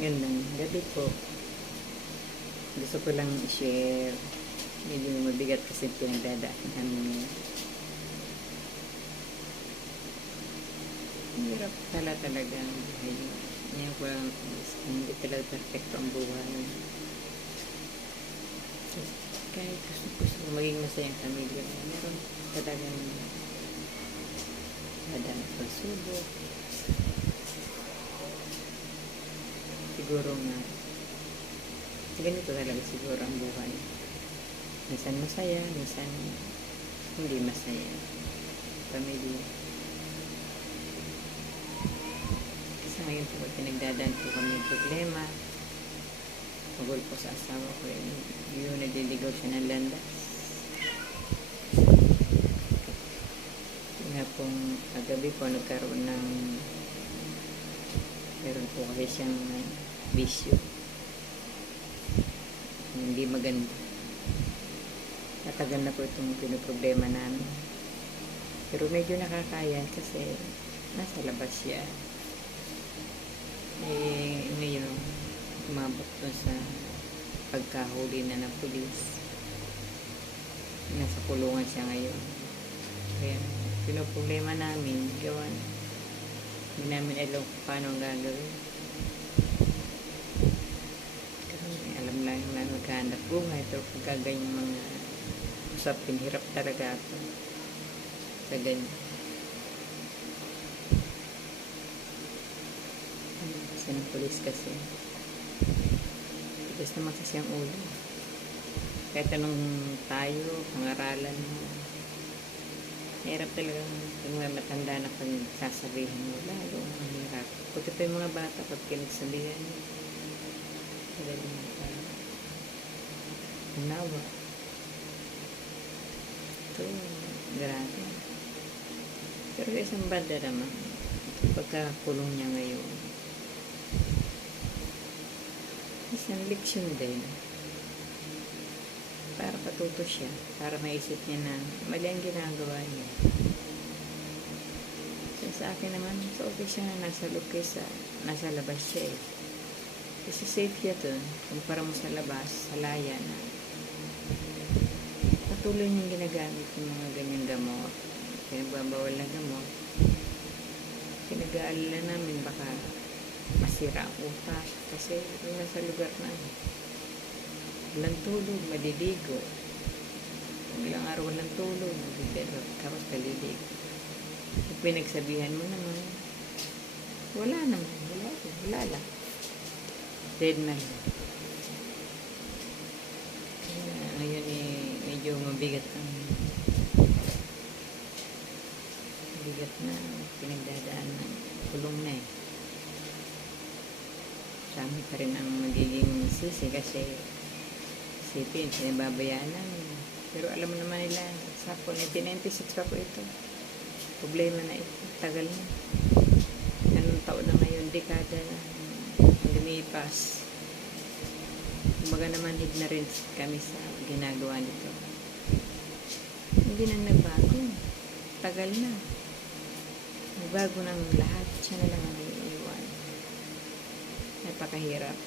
Gandang gabi po. Gusto ko lang i-share. Medyo mabigat kasi pinagdadaanan namin. Hirap talaga ang buhay. Ngayon ko lang, hindi talaga perfecto ang buhay. Kahit gusto ko maging masayang pamilya, meron talagang madami pagsubok. Siguro nga, ganito talaga siguro ang buhay. Minsan masaya, minsan hindi masaya. Pamilya. Kasi ngayon po, pinagdadaan po kami ng problema. Pagul po sa asawa ko, yung naliligaw siya ng landas. Nga pong kagabi po, nagkaroon ng meron po kasi siyang bisyo. Hindi maganda. Natagal na po itong pinoproblema namin. Pero medyo nakakaya kasi nasa labas siya. Ngayon, umabot po sa pagkahuli na ng pulis. Nasa kulungan siya ngayon. Kaya, pinoproblema namin, gawan. Hindi namin alam kung paano ang gagawin. Kasi alam lang na maghanap buhay. Pero pag ganyan mga usapin, hirap talaga ako sa ganyan. Kasi ng pulis kasi. Tigas naman kasi ang ulo. Kahit anong tayo, pangaralan mo. Hirap talaga yung mga matanda na pag sasabihin mo, lalo ang hirap. Pagkat yung mga bata, pag kinagsabihan mo, talaga unawa. Ito, grabe. Pero isang banda naman, pagkakulong niya ngayon, isang leksyon din. Para patuto siya, para maisip niya na mali ang ginagawa niya. So, sa akin naman, sa office siya na nasa labas siya eh. Kasi safe siya dun, kumpara mo sa labas, sa laya na patuloy niyang ginagamit yung mga ganyang gamot. Pinagbabawal na gamot. Pinag-aalala namin baka masira ang utak kasi nasa lugar namin. Walang tulog, maliligo. Ilang araw walang tulog, tapos maliligo. At pinagsabihan mo naman, wala naman, wala lang. Dead na lang. Kaya ngayon medyo mabigat na pinagdadaan ng kulong na eh. Sami pa rin ang magiging sisi kasi isipin, sinababayaan namin. Pero alam mo naman nila, sa 1996 pa po ito. Problema na ito. Tagal na. Anong taon na ngayon, dekada na lumipas. Kumbaga naman, hid na rin kami sa ginagawa nito. Hindi na nagbago. Tagal na. Nagbago ng lahat. Siya na lang ang iiwan. Napakahirap.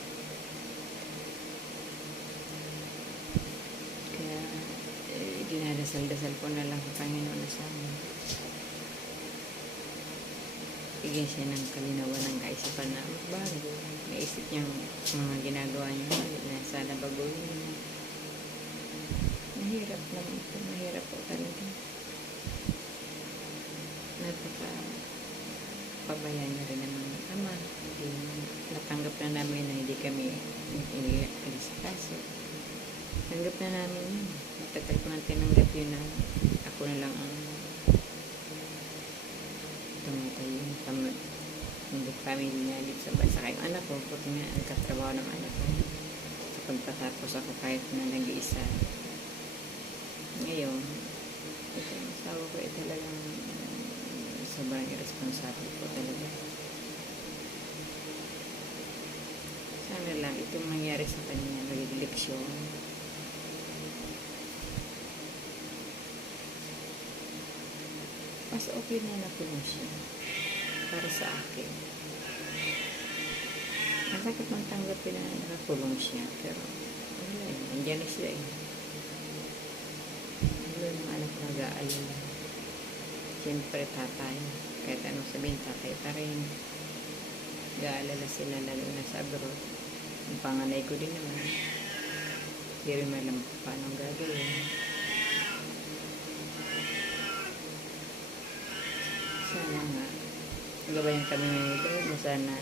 Dinadasal-dasal ko na lang sa Panginoon na sana bigyan siya ng kalinawan ng kaisipan na bago. Naisip niyang mga ginagawa niya na sana baguhin niya. Mahirap naman ito. Mahirap po talaga. Pabayaan na rin ng mga ama. Natanggap na namin na hindi kami alis sa kaso. Tanggap na namin yun. Matagal ko nang tinanggap yun na ako na lang ang hindi family niya dito sa bansa. Yung anak ko, puti nga nagkatrabaho ng anak ko. Sa pagtatapos ako kahit na nag-iisa. Ngayon, ito ang asawa ko talagang sobrang irresponsible po talaga. Sana lang itong nangyari sa kanya, magiging leksyon. Mas okay na po siya para sa akin. masakit mang tanggapin na nakakulong siya. Pero, wala eh. Nandiyan na siya eh. Wala ng anak na nag-aalala. Siyempre, tatay. Kahit anong sabihin, tatay pa rin. Nag-aalala sila lalo na sa abroad. Ang panganay ko din naman. Hindi rin malam paano gagawin. Sana nga. Nagabayan kami ngayon doon na sana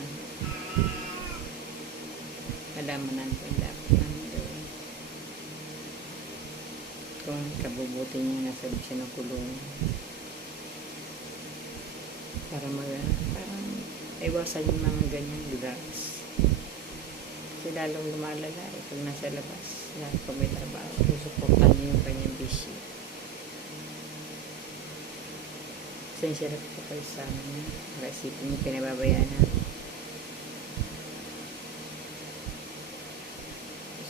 malaman natin dapat namin gawin. Kung kabubuti niya nasa siya ng kulong. Para parang iwasan yung mga ganyan drugs. Kasi lalong lumalala eh pag nasa labas. Lahat pag may trabaho, susuportan niya yung kanyang bisyo. Sensya na po kayo sa amin. Makasipin niyo pinababayaan natin.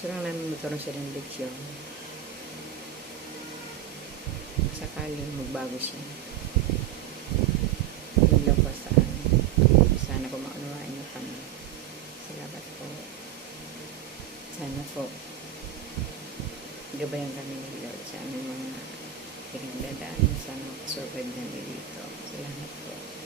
Gusto lang namin magkaroon siya ng leksyon. Sakaling magbago siya. Yun lang pa sa amin. Sana po maunawaan niyo kami. Salamat po. Sana po gabayan kami ni Lord sa aming mga pinagdadaan. Sana makasurvive namin dito. Salamat po.